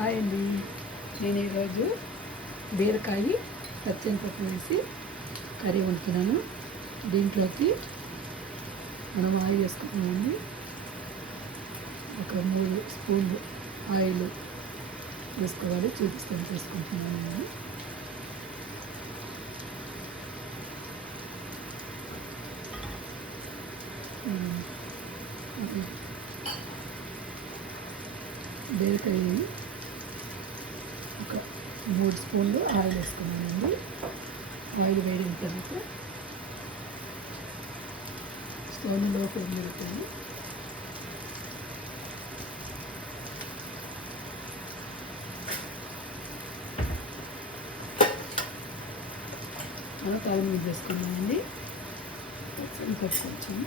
Hi అండి. నేను ఈరోజు బీరకాయ పచ్చెనపప్పు వేసి కర్రీ వండుతున్నాను. దీంట్లోకి మనం ఆయిల్ వేసుకుంటున్నామండి. ఒక 3 స్పూన్లు ఆయిల్ వేసుకోవాలి. చూపిస్తాను చేసుకుంటున్నాను నేను. బీరకాయ ఒక 3 స్పూన్లు ఆయిల్ వేసుకున్నానండి. ఆయిల్ వేడిన తర్వాత స్టవ్ లో పెట్టుకొని తాళం మీద వేసుకున్నామండి. కొంచెం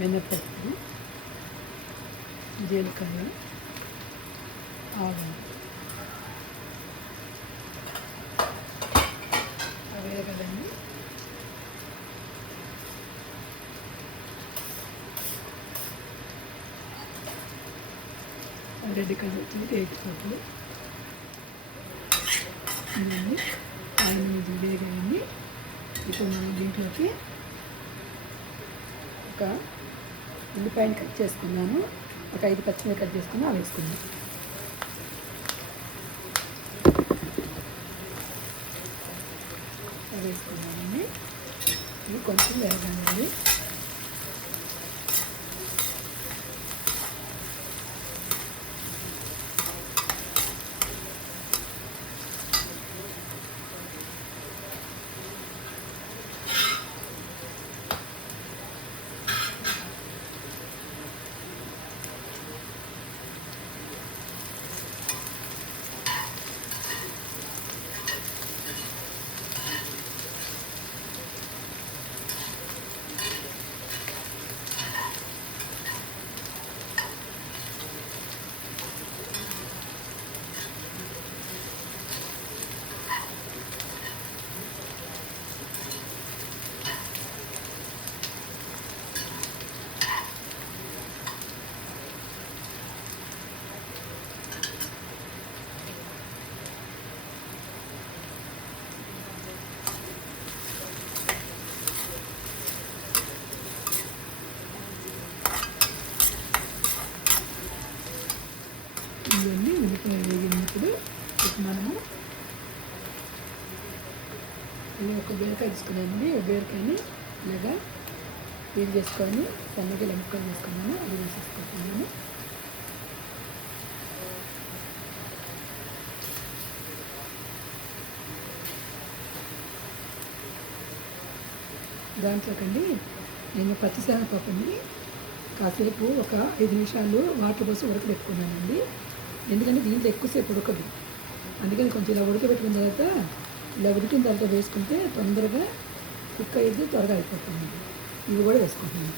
మినపప్పు, జీలకర్ర, ఆవాలు అవే కదండి. రెడ్ కలర్ వచ్చింది వేగిపోతుంది. ఆయన మీద వేగాయండి. ఇప్పుడు మనం దీంట్లోకి ఒక ఉల్లిపాయలు కట్ చేసుకున్నాను. ఒక 5 పచ్చిమిరపకాయలు కట్ చేసుకుని అవి వేసుకున్నాను. అవి వేసుకున్నానండి. ఇవి కొంచెం వేగానండి. ఇవన్నీ ఉల్లిపాయ వేగినప్పుడు మనము ఒక బీరకాయ తీసుకున్నామండి. ఒక బీరకాయని ఇలాగా పీల్ చేసుకొని సన్నగా లెంపుకొని వేసుకున్నాను. అది వేసేసుకుంటున్నాను. దాంట్లోకండి నేను పచ్చిశనగపప్పుని కాసేపు ఒక 5 నిమిషాలు వాటర్ పోసి ఉడకబెట్టుకున్నానండి. ఎందుకంటే దీంట్లో ఎక్కువసేపు ఉడకదు. అందుకని కొంచెం ఇలా ఉడకబెట్టుకున్న తర్వాత ఇలా ఉడికిన తర్వాత వేసుకుంటే తొందరగా కుక్ అయ్యేది, త్వరగా అయిపోతుంది. ఇవి కూడా వేసుకుంటున్నాను.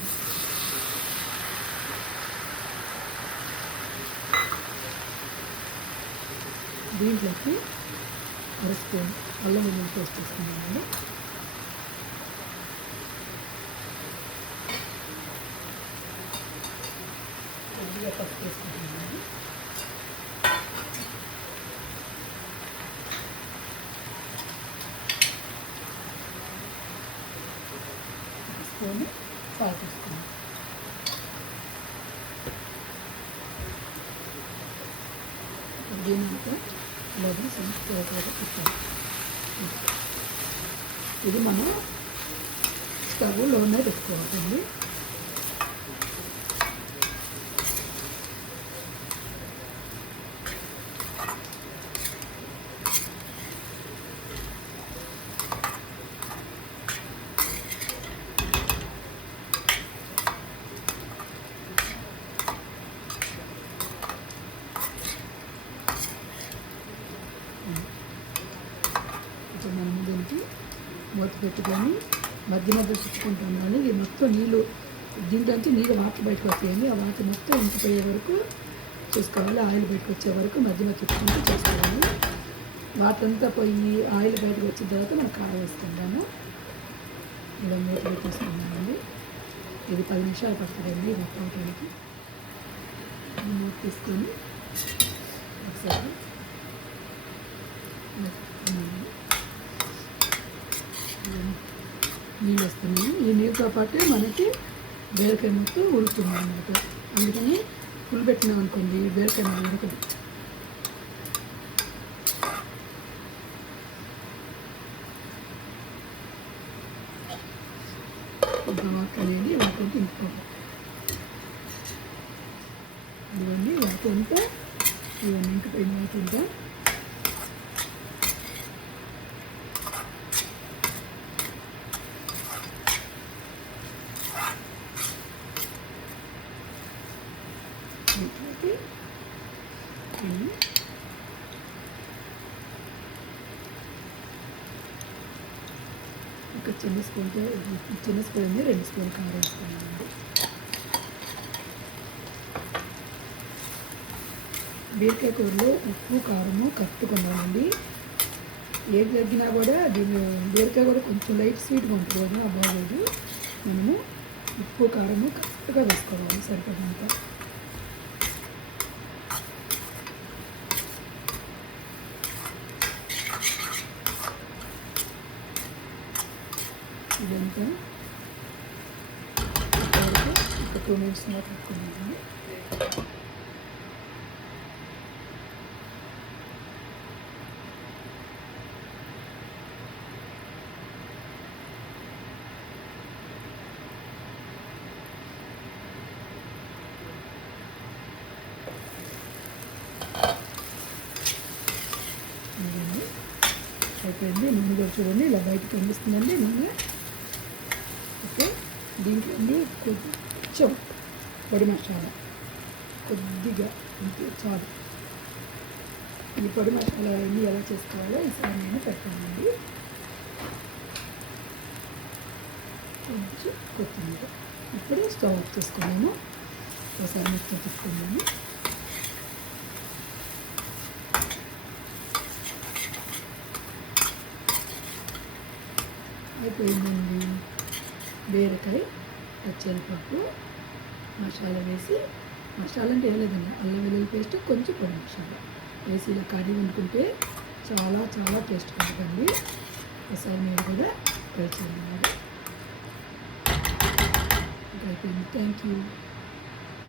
దీంట్లోకి 1 స్పూన్ అల్లం వెల్లుల్లి పేస్ట్ వేసుకున్నానండి. కొద్దిగా పసుపు వేసుకుంటున్నాను. స్పూన్ సాల్ట్ వేసుకున్నాను. దీనితో లోపల పెట్టాలి. ఇది మనం స్టవ్లోనే పెట్టుకోవాలండి. మనము దీనికి మూత పెట్టుకొని మధ్య మధ్య చుట్టుకుంటూ ఉండాలి. ఇది మొత్తం నీళ్ళు దీంట్లోంచి నీళ్ళు వాటర్ బయటకు వస్తాయండి. ఆ వాటర్ మొత్తం ఇంకిపోయే వరకు చూసుకోవాలి. ఆయిల్ బయటకు వచ్చే వరకు మధ్య మధ్య చుట్టుకుంటూ చేసుకోవాలి. వాటర్ అంతా పోయి ఆయిల్ బయటకు వచ్చిన తర్వాత మనం కారం వేసుకుంటాము. ఇలా మూత పెట్టేసుకున్నామండి. ఇది 10 నిమిషాలు పడుతుందండి మొత్తం అవటానికి. మూత తీసుకొని చూసారు నీళ్ళు వస్తున్నాయి. ఈ నీళ్ళతో పాటే మనకి బీరకాయ మొత్తం ఉడుకుతుంది అన్నమాట. అందుకని పుల్ పెట్టినాం అనుకోండి బీరకాయ మీద ఉడకదు. వాటర్ అనేది వాటర్ ఇంకిపోతుంది. ఇవన్నీ వాటర్ అంతా ఇవన్నీ ఇంకిపోయిన వాటర్ అంతా ఒక చిన్న స్పూన్తో 2 స్పూన్లు కారం వేసుకున్నానండి. బీరకాయ కూరలో ఉప్పు కారము కట్టుకున్నానండి. ఏది తగ్గినా కూడా దీని బీరకాయ కూడా కొంచెం లైట్ స్వీట్గా ఉంటుంది కదా, బాగోదు. మనము ఉప్పు కారము కరెక్ట్గా వేసుకోవాలి సరిపడినంత. ఇదంతా ఒక 2 మినిట్స్ పెట్టుకున్నాను. అయిపోయింది. నూనె కూడా చూడండి ఇలా బయటకు కనిపిస్తుందండి నూనె. ఓకే, దీంట్లో కొంచెం పొడి మసాలా కొద్దిగా అంతే చాలు. ఈ పొడి మసాలా అన్నీ ఎలా చేసుకోవాలో ఈసారి నేను పెట్టానండి. కొంచెం కొత్తిమీర. ఇప్పుడు స్టవ్ ఆఫ్ చేసుకున్నాము. ఒకసారి మొత్తం తిప్పుకున్నాము. అయిపోయిందండి. బీరకాయ పచ్చెనపప్పు మసాలా వేసి, మసాలా అంటే ఏం లేదండి, అల్లం వెల్లుల్లి పేస్ట్ కొంచెం పొడి మసాలా వేసి ఇలా కర్రీ వండుకుంటే చాలా చాలా టేస్ట్గా ఉంటుందండి. ఒకసారి మీరు కూడా ట్రై చేయండి. ఇంకా అయిపోయింది. Thank you.